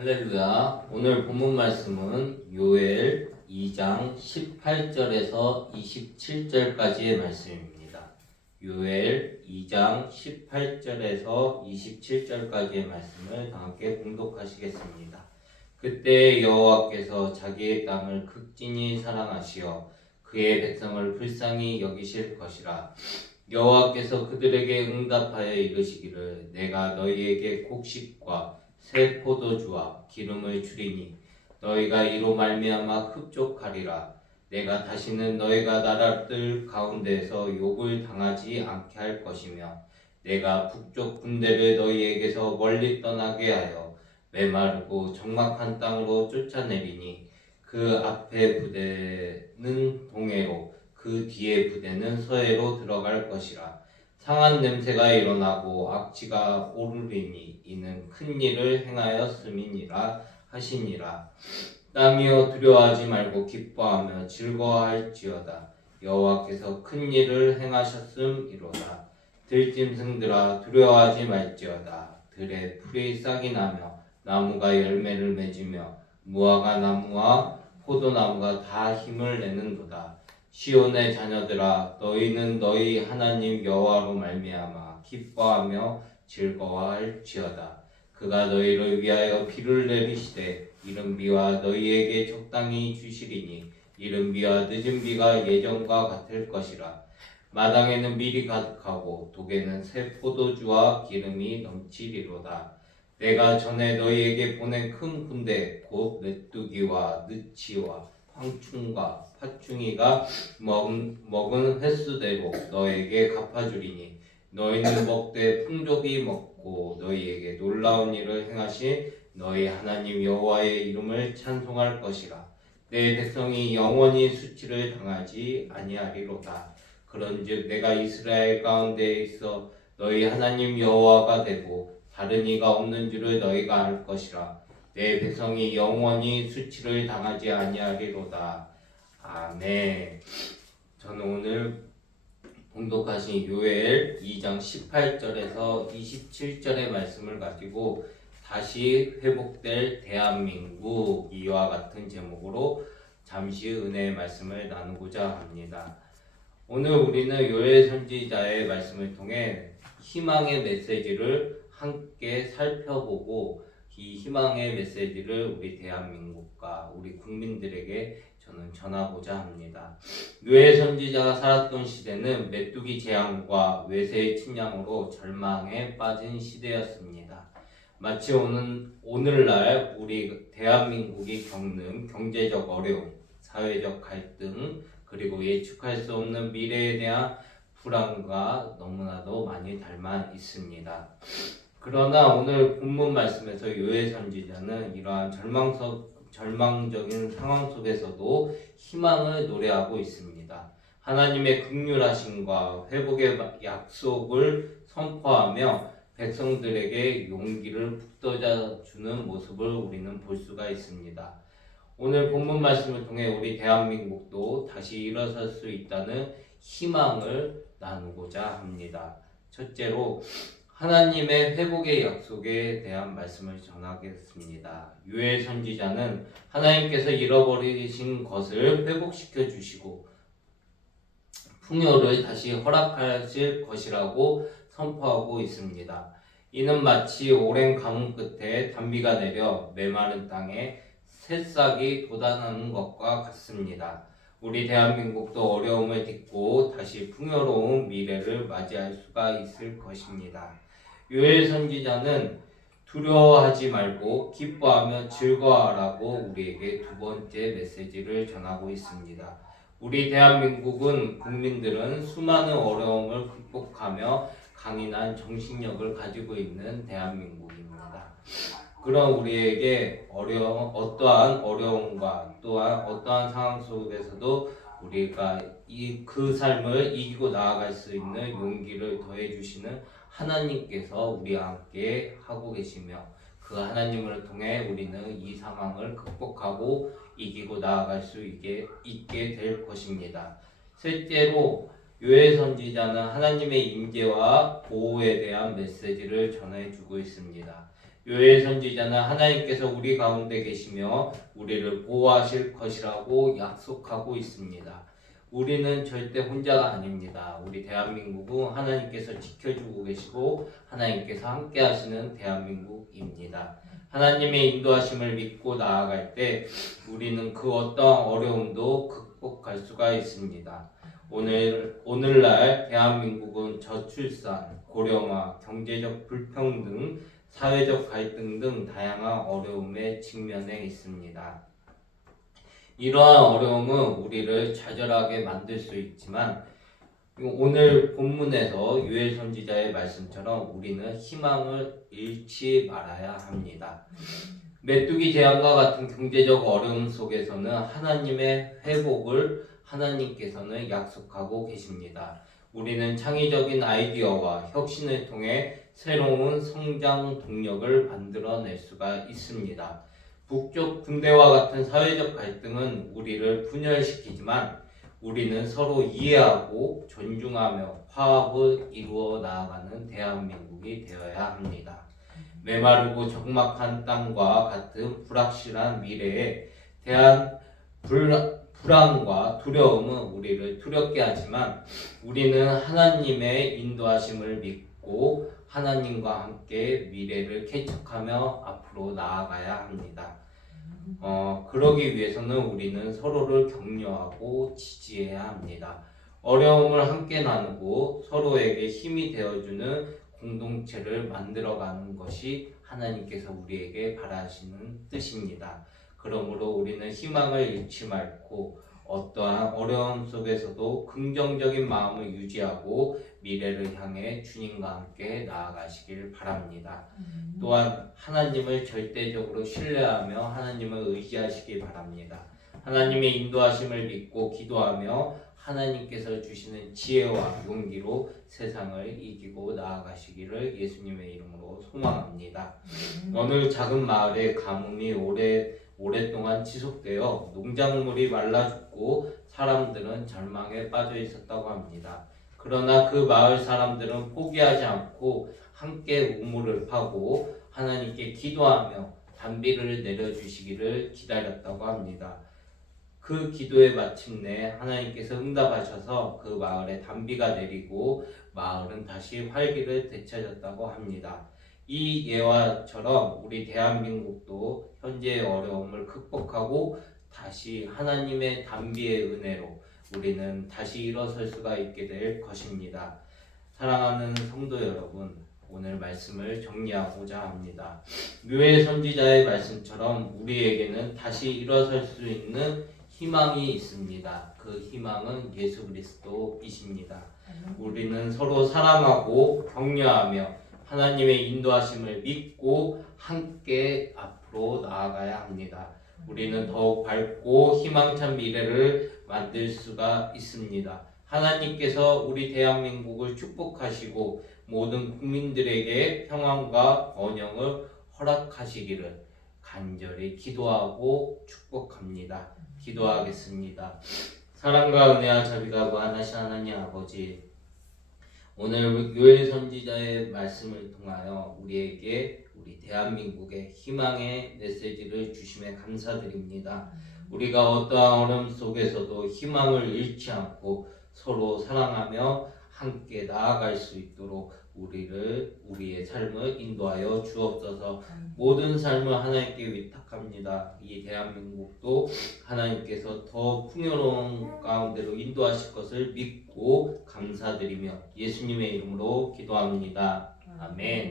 할렐루야. 오늘 본문 말씀은 요엘 2장 18절에서 27절까지의 말씀입니다. 요엘 2장 18절에서 27절까지의 말씀을 다 함께 봉독하시겠습니다. 그때 여호와께서 자기의 땅을 극진히 사랑하시어 그의 백성을 불쌍히 여기실 것이라. 여호와께서 그들에게 응답하여 이르시기를 내가 너희에게 곡식과 새 포도주와 기름을 주리니 너희가 이로 말미암아 흡족하리라. 내가 다시는 너희가 나라들 가운데에서 욕을 당하지 않게 할 것이며 내가 북쪽 군대를 너희에게서 멀리 떠나게 하여 메마르고 적막한 땅으로 쫓아내리니 그 앞에 부대는 동해로 그 뒤에 부대는 서해로 들어갈 것이라. 상한 냄새가 일어나고 악취가 오르리니 이는 큰 일을 행하였음이니라 하시니라. 땅이여 두려워하지 말고 기뻐하며 즐거워할지어다. 여호와께서 큰 일을 행하셨음이로다. 들짐승들아 두려워하지 말지어다. 들에 풀이 싹이 나며 나무가 열매를 맺으며 무화과 나무와 포도나무가 다 힘을 내는도다. 시온의 자녀들아 너희는 너희 하나님 여호와로 말미암아 기뻐하며 즐거워할지어다. 그가 너희를 위하여 비를 내리시되 이른 비와 너희에게 적당히 주시리니 이른 비와 늦은 비가 예전과 같을 것이라. 마당에는 밀이 가득하고 독에는 새 포도주와 기름이 넘치리로다. 내가 전에 너희에게 보낸 큰 군대 곧 메뚜기와 느치와 황충과 파충이가 먹은 횟수대로 너에게 갚아주리니 너희는 먹되 풍족이 먹고 너희에게 놀라운 일을 행하신 너희 하나님 여호와의 이름을 찬송할 것이라. 내 백성이 영원히 수치를 당하지 아니하리로다. 그런즉 내가 이스라엘 가운데에 있어 너희 하나님 여호와가 되고 다른 이가 없는 줄을 너희가 알 것이라. 내 백성이 영원히 수치를 당하지 아니하리로다. 아멘. 저는 오늘 봉독하신 요엘 2장 18절에서 27절의 말씀을 가지고 다시 회복될 대한민국 이와 같은 제목으로 잠시 은혜의 말씀을 나누고자 합니다. 오늘 우리는 요엘 선지자의 말씀을 통해 희망의 메시지를 함께 살펴보고 이 희망의 메시지를 우리 대한민국과 우리 국민들에게 저는 전하고자 합니다. 요엘 선지자가 살았던 시대는 메뚜기 재앙과 외세의 침략으로 절망에 빠진 시대였습니다. 마치 오늘날 우리 대한민국이 겪는 경제적 어려움, 사회적 갈등, 그리고 예측할 수 없는 미래에 대한 불안과 너무나도 많이 닮아 있습니다. 그러나 오늘 본문 말씀에서 요엘 선지자는 이러한 절망적인 상황 속에서도 희망을 노래하고 있습니다. 하나님의 긍휼하심과 회복의 약속을 선포하며 백성들에게 용기를 북돋아 주는 모습을 우리는 볼 수가 있습니다. 오늘 본문 말씀을 통해 우리 대한민국도 다시 일어설 수 있다는 희망을 나누고자 합니다. 첫째로 하나님의 회복의 약속에 대한 말씀을 전하겠습니다. 요엘 선지자는 하나님께서 잃어버리신 것을 회복시켜 주시고 풍요를 다시 허락하실 것이라고 선포하고 있습니다. 이는 마치 오랜 가뭄 끝에 단비가 내려 메마른 땅에 새싹이 돋아나는 것과 같습니다. 우리 대한민국도 어려움을 딛고 다시 풍요로운 미래를 맞이할 수가 있을 것입니다. 요엘 선지자는 두려워하지 말고 기뻐하며 즐거워하라고 우리에게 두 번째 메시지를 전하고 있습니다. 우리 대한민국은 국민들은 수많은 어려움을 극복하며 강인한 정신력을 가지고 있는 대한민국입니다. 그런 우리에게 어떠한 어려움과 또한 어떠한 상황 속에서도 우리가 그 삶을 이기고 나아갈 수 있는 용기를 더해 주시는 하나님께서 우리와 함께 하고 계시며 그 하나님을 통해 우리는 이 상황을 극복하고 이기고 나아갈 수 있게 될 것입니다. 셋째로 요엘 선지자는 하나님의 임재와 보호에 대한 메시지를 전해주고 있습니다. 요엘 선지자는 하나님께서 우리 가운데 계시며 우리를 보호하실 것이라고 약속하고 있습니다. 우리는 절대 혼자가 아닙니다. 우리 대한민국은 하나님께서 지켜주고 계시고 하나님께서 함께 하시는 대한민국입니다. 하나님의 인도하심을 믿고 나아갈 때 우리는 그 어떠한 어려움도 극복할 수가 있습니다. 오늘날 대한민국은 저출산, 고령화, 경제적 불평등, 사회적 갈등 등 다양한 어려움에 직면해 있습니다. 이러한 어려움은 우리를 좌절하게 만들 수 있지만 오늘 본문에서 요엘 선지자의 말씀처럼 우리는 희망을 잃지 말아야 합니다. 메뚜기 재앙과 같은 경제적 어려움 속에서는 하나님의 회복을 하나님께서는 약속하고 계십니다. 우리는 창의적인 아이디어와 혁신을 통해 새로운 성장 동력을 만들어낼 수가 있습니다. 북쪽 군대와 같은 사회적 갈등은 우리를 분열시키지만 우리는 서로 이해하고 존중하며 화합을 이루어 나아가는 대한민국이 되어야 합니다. 메마르고 적막한 땅과 같은 불확실한 미래에 대한 불안과 두려움은 우리를 두렵게 하지만 우리는 하나님의 인도하심을 믿고 하나님과 함께 미래를 개척하며 앞으로 나아가야 합니다. 그러기 위해서는 우리는 서로를 격려하고 지지해야 합니다. 어려움을 함께 나누고 서로에게 힘이 되어주는 공동체를 만들어가는 것이 하나님께서 우리에게 바라시는 뜻입니다. 그러므로 우리는 희망을 잃지 말고 어떠한 어려움 속에서도 긍정적인 마음을 유지하고 미래를 향해 주님과 함께 나아가시길 바랍니다. 또한 하나님을 절대적으로 신뢰하며 하나님을 의지하시기 바랍니다. 하나님의 인도하심을 믿고 기도하며 하나님께서 주시는 지혜와 용기로 세상을 이기고 나아가시기를 예수님의 이름으로 소망합니다. 어느 작은 마을에 가뭄이 오랫동안 지속되어 농작물이 말라 죽고 사람들은 절망에 빠져 있었다고 합니다. 그러나 그 마을 사람들은 포기하지 않고 함께 우물을 파고 하나님께 기도하며 단비를 내려주시기를 기다렸다고 합니다. 그 기도에 마침내 하나님께서 응답하셔서 그 마을에 단비가 내리고 마을은 다시 활기를 되찾았다고 합니다. 이 예화처럼 우리 대한민국도 현재의 어려움을 극복하고 다시 하나님의 단비의 은혜로 우리는 다시 일어설 수가 있게 될 것입니다. 사랑하는 성도 여러분, 오늘 말씀을 정리하고자 합니다. 요엘 선지자의 말씀처럼 우리에게는 다시 일어설 수 있는 희망이 있습니다. 그 희망은 예수 그리스도이십니다. 우리는 서로 사랑하고 격려하며 하나님의 인도하심을 믿고 함께 앞으로 나아가야 합니다. 우리는 더욱 밝고 희망찬 미래를 만들 수가 있습니다. 하나님께서 우리 대한민국을 축복하시고 모든 국민들에게 평안과 번영을 허락하시기를 간절히 기도하고 축복합니다. 기도하겠습니다. 사랑과 은혜와 자비가 무한하신 하나님 아버지, 오늘 요엘 선지자의 말씀을 통하여 우리에게 우리 대한민국의 희망의 메시지를 주심에 감사드립니다. 우리가 어떠한 어려움 속에서도 희망을 잃지 않고 서로 사랑하며 함께 나아갈 수 있도록 우리의 삶을 인도하여 주옵소서. 모든 삶을 하나님께 위탁합니다. 이 대한민국도 하나님께서 더 풍요로운 가운데로 인도하실 것을 믿고 감사드리며 예수님의 이름으로 기도합니다. 아멘.